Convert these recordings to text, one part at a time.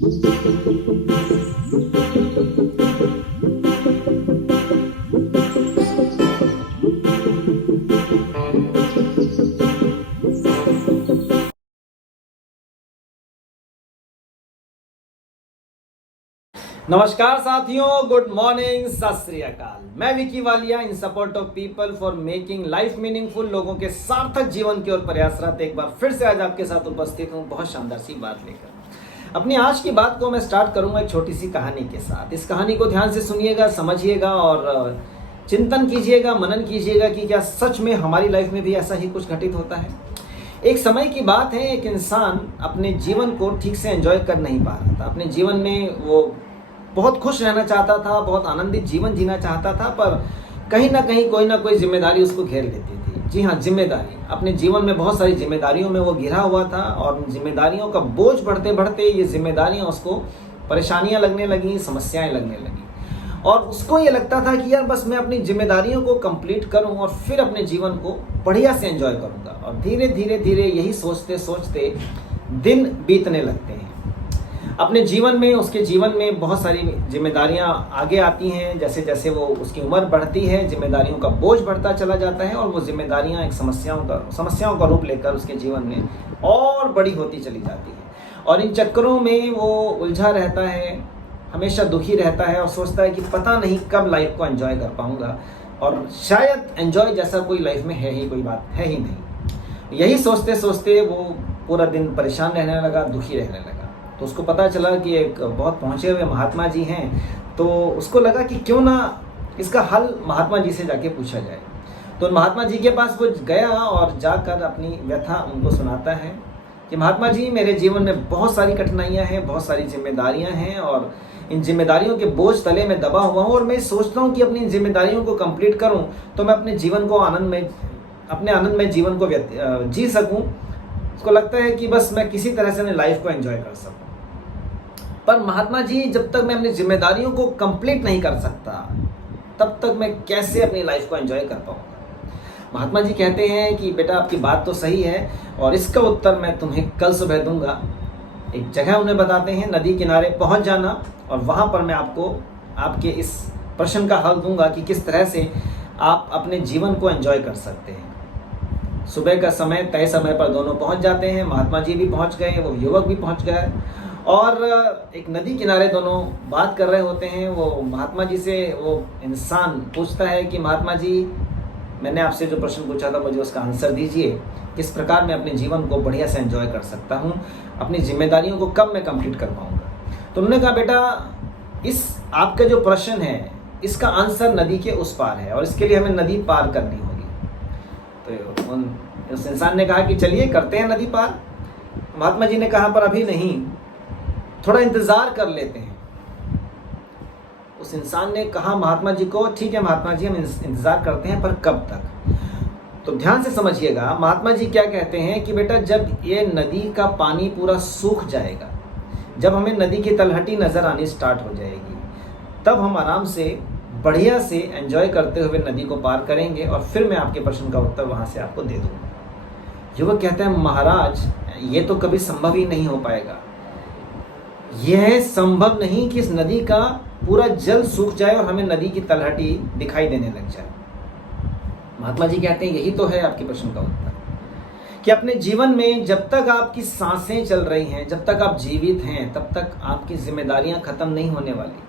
नमस्कार साथियों, good morning, सत श्री अकाल। मैं विकी वालिया इन support of people for making life meaningful, लोगों के सार्थक जीवन की ओर प्रयासरत एक बार फिर से आज आपके साथ उपस्थित हूँ बहुत शानदार सी बात लेकर। अपनी आज की बात को मैं स्टार्ट करूंगा एक छोटी सी कहानी के साथ। इस कहानी को ध्यान से सुनिएगा, समझिएगा और चिंतन कीजिएगा, मनन कीजिएगा कि क्या सच में हमारी लाइफ में भी ऐसा ही कुछ घटित होता है। एक समय की बात है, एक इंसान अपने जीवन को ठीक से एंजॉय कर नहीं पा रहा था। अपने जीवन में वो बहुत खुश रहना चाहता था, बहुत आनंदित जीवन जीना चाहता था, पर कहीं ना कहीं कोई ना कोई जिम्मेदारी उसको घेर लेती थी। जी हाँ, जिम्मेदारी। अपने जीवन में बहुत सारी जिम्मेदारियों में वो घिरा हुआ था और जिम्मेदारियों का बोझ बढ़ते बढ़ते ये जिम्मेदारियां उसको परेशानियां लगने लगी, समस्याएं लगने लगी और उसको ये लगता था कि यार बस मैं अपनी जिम्मेदारियों को कंप्लीट करूं और फिर अपने जीवन को बढ़िया से एंजॉय करूंगा। और धीरे धीरे धीरे यही सोचते सोचते दिन बीतने लगते हैं। अपने जीवन में, उसके जीवन में बहुत सारी जिम्मेदारियां आगे आती हैं। जैसे जैसे वो उसकी उम्र बढ़ती है, जिम्मेदारियों का बोझ बढ़ता चला जाता है और वो जिम्मेदारियां एक समस्याओं का रूप लेकर उसके जीवन में और बड़ी होती चली जाती है। और इन चक्करों में वो उलझा रहता है, हमेशा दुखी रहता है और सोचता है कि पता नहीं कब लाइफ को एंजॉय कर पाऊंगा और शायद एंजॉय जैसा कोई लाइफ में है ही, कोई बात है ही नहीं। यही सोचते सोचते वो पूरा दिन परेशान रहने लगा, दुखी रहने लगा। तो उसको पता चला कि एक बहुत पहुँचे हुए महात्मा जी हैं, तो उसको लगा कि क्यों ना इसका हल महात्मा जी से जाके पूछा जाए। तो महात्मा जी के पास वो गया और जाकर अपनी व्यथा उनको सुनाता है कि महात्मा जी, मेरे जीवन में बहुत सारी कठिनाइयाँ हैं, बहुत सारी जिम्मेदारियाँ हैं और इन जिम्मेदारियों के बोझ तले में दबा हुआ हूँ और मैं सोचता हूँ कि अपनी जिम्मेदारियों को कंप्लीट करूँ तो मैं अपने जीवन को अपने आनंदमय जीवन को जी सकूँ। उसको लगता है कि बस मैं किसी तरह से अपनी लाइफ को एंजॉय कर सकूँ। पर महात्मा जी, जब तक मैं अपनी जिम्मेदारियों को कंप्लीट नहीं कर सकता तब तक मैं कैसे अपनी लाइफ को एंजॉय कर पाऊंगा। महात्मा जी कहते हैं कि बेटा, आपकी बात तो सही है और इसका उत्तर मैं तुम्हें कल सुबह दूंगा। एक जगह उन्हें बताते हैं, नदी किनारे पहुंच जाना और वहां पर मैं आपको आपके इस प्रश्न का हल दूंगा कि किस तरह से आप अपने जीवन को एंजॉय कर सकते हैं। सुबह का समय, तय समय पर दोनों पहुंच जाते हैं। महात्मा जी भी पहुंच गए, वो युवक भी पहुंच गए और एक नदी किनारे दोनों बात कर रहे होते हैं। वो महात्मा जी से वो इंसान पूछता है कि महात्मा जी, मैंने आपसे जो प्रश्न पूछा था मुझे उसका आंसर दीजिए। किस प्रकार मैं अपने जीवन को बढ़िया से एंजॉय कर सकता हूँ, अपनी जिम्मेदारियों को कब मैं कंप्लीट कर पाऊँगा। तो उन्होंने कहा, बेटा, इस आपका जो प्रश्न है इसका आंसर नदी के उस पार है और इसके लिए हमें नदी पार करनी होगी। तो उस इंसान ने कहा कि चलिए करते हैं नदी पार। महात्मा जी ने कहा, पर अभी नहीं, थोड़ा इंतजार कर लेते हैं। उस इंसान ने कहा महात्मा जी को, ठीक है महात्मा जी, हम इंतजार करते हैं, पर कब तक। तो ध्यान से समझिएगा, महात्मा जी क्या कहते हैं कि बेटा, जब ये नदी का पानी पूरा सूख जाएगा, जब हमें नदी की तलहटी नजर आनी स्टार्ट हो जाएगी, तब हम आराम से बढ़िया से एंजॉय करते हुए नदी को पार करेंगे और फिर मैं आपके प्रश्न का उत्तर वहां से आपको दे दूंगा। युवक कहते हैं, महाराज, ये तो कभी संभव ही नहीं हो पाएगा। यह संभव नहीं कि इस नदी का पूरा जल सूख जाए और हमें नदी की तलहटी दिखाई देने लग जाए। महात्मा जी कहते हैं, यही तो है आपके प्रश्न का उत्तर कि अपने जीवन में जब तक आपकी सांसें चल रही हैं, जब तक आप जीवित हैं, तब तक आपकी जिम्मेदारियां खत्म नहीं होने वाली,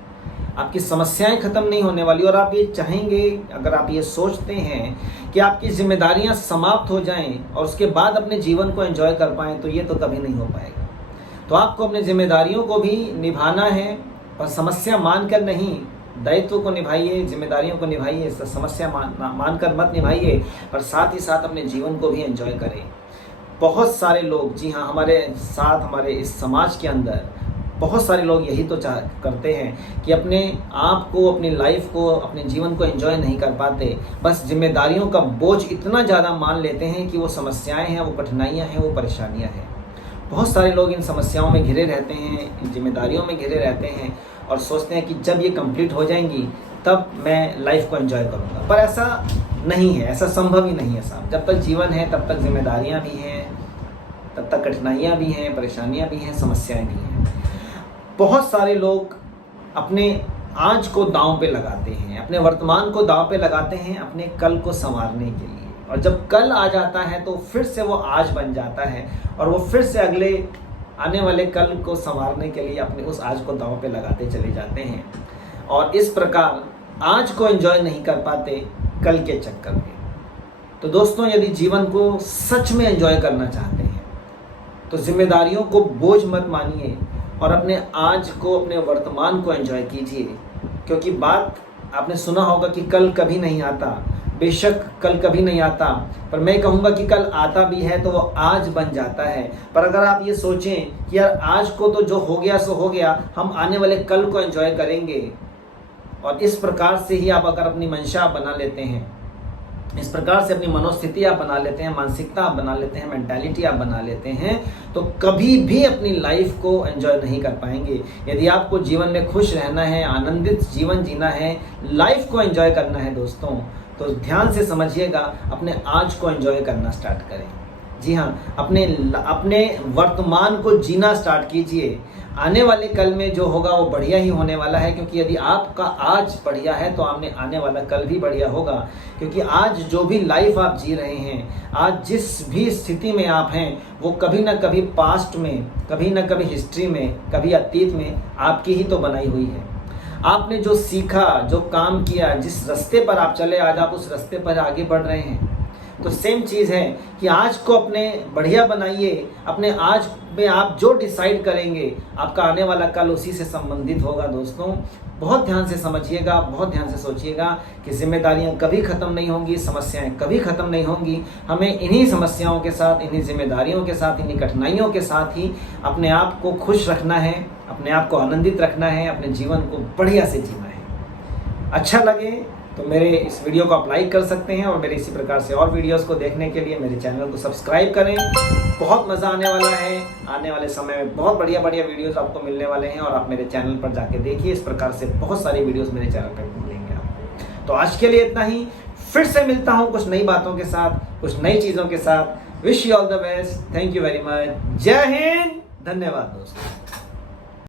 आपकी समस्याएं खत्म नहीं होने वाली। और आप ये चाहेंगे, अगर आप ये सोचते हैं कि आपकी जिम्मेदारियां समाप्त हो जाएं और उसके बाद अपने जीवन को एंजॉय कर पाएं, तो ये तो कभी नहीं हो पाएगा। तो आपको अपने जिम्मेदारियों को भी निभाना है, पर समस्या मानकर नहीं। दायित्व को निभाइए, जिम्मेदारियों को निभाइए, समस्या मानकर मत निभाइए, पर साथ ही साथ अपने जीवन को भी एंजॉय करें। बहुत सारे लोग, जी हाँ, हमारे साथ, हमारे इस समाज के अंदर बहुत सारे लोग यही तो करते हैं कि अपने आप को, अपनी लाइफ को, अपने जीवन को एंजॉय नहीं कर पाते। बस जिम्मेदारियों का बोझ इतना ज़्यादा मान लेते हैं कि वो समस्याएं हैं, वो कठिनाइयाँ हैं, वो परेशानियाँ हैं। बहुत सारे लोग इन समस्याओं में घिरे रहते हैं, इन जिम्मेदारियों में घिरे रहते हैं और सोचते हैं कि जब ये कंप्लीट हो जाएंगी तब मैं लाइफ को एंजॉय करूँगा। पर ऐसा नहीं है, ऐसा संभव ही नहीं है साहब। जब तक जीवन है तब तक जिम्मेदारियाँ भी हैं, तब तक कठिनाइयाँ भी हैं, परेशानियाँ भी हैं, समस्याएं भी हैं। बहुत सारे लोग अपने आज को दांव पे लगाते हैं, अपने वर्तमान को दांव पे लगाते हैं अपने कल को संवारने के लिए। और जब कल आ जाता है तो फिर से वो आज बन जाता है और वो फिर से अगले आने वाले कल को संवारने के लिए अपने उस आज को दांव पे लगाते चले जाते हैं और इस प्रकार आज को एंजॉय नहीं कर पाते कल के चक्कर में। तो दोस्तों, यदि जीवन को सच में एंजॉय करना चाहते हैं तो जिम्मेदारियों को बोझ मत मानिए और अपने आज को, अपने वर्तमान को एंजॉय कीजिए। क्योंकि बात आपने सुना होगा कि कल कभी नहीं आता। बेशक कल कभी नहीं आता, पर मैं कहूँगा कि कल आता भी है तो वो आज बन जाता है। पर अगर आप ये सोचें कि यार आज को तो जो हो गया सो हो गया, हम आने वाले कल को एंजॉय करेंगे, और इस प्रकार से ही आप अगर अपनी मंशा बना लेते हैं, इस प्रकार से अपनी मनोस्थिति आप बना लेते हैं, मानसिकता आप बना लेते हैं, मेंटालिटी आप बना लेते हैं, तो कभी भी अपनी लाइफ को एंजॉय नहीं कर पाएंगे। यदि आपको जीवन में खुश रहना है, आनंदित जीवन जीना है, लाइफ को एंजॉय करना है दोस्तों, तो ध्यान से समझिएगा, अपने आज को एंजॉय करना स्टार्ट करें। जी हाँ, अपने वर्तमान को जीना स्टार्ट कीजिए। आने वाले कल में जो होगा वो बढ़िया ही होने वाला है, क्योंकि यदि आपका आज बढ़िया है तो आने वाला कल भी बढ़िया होगा। क्योंकि आज जो भी लाइफ आप जी रहे हैं, आज जिस भी स्थिति में आप हैं, वो कभी ना कभी पास्ट में, कभी ना कभी हिस्ट्री में, कभी अतीत में आपकी ही तो बनाई हुई है। आपने जो सीखा, जो काम किया, जिस रास्ते पर आप चले, आज आप उस रास्ते पर आगे बढ़ रहे हैं। तो सेम चीज़ है कि आज को अपने बढ़िया बनाइए। अपने आज में आप जो डिसाइड करेंगे, आपका आने वाला कल उसी से संबंधित होगा। दोस्तों, बहुत ध्यान से समझिएगा, बहुत ध्यान से सोचिएगा कि जिम्मेदारियां कभी ख़त्म नहीं होंगी, समस्याएं कभी ख़त्म नहीं होंगी। हमें इन्हीं समस्याओं के साथ, इन्हीं जिम्मेदारियों के साथ, इन्हीं कठिनाइयों के साथ ही अपने आप को खुश रखना है, अपने आप को आनंदित रखना है, अपने जीवन को बढ़िया से जीना है। अच्छा लगे तो मेरे इस वीडियो को आप लाइक कर सकते हैं और मेरे इसी प्रकार से और वीडियोस को देखने के लिए मेरे चैनल को सब्सक्राइब करें। बहुत मज़ा आने वाला है। आने वाले समय में बहुत बढ़िया बढ़िया वीडियोस आपको मिलने वाले हैं और आप मेरे चैनल पर जाके देखिए। इस प्रकार से बहुत सारी वीडियोस मेरे चैनल पर मिलेंगे आपको। तो आज के लिए इतना ही। फिर से मिलता हूँ कुछ नई बातों के साथ, कुछ नई चीज़ों के साथ। Wish you all the best. Thank you very much. जय हिंद। धन्यवाद दोस्तों।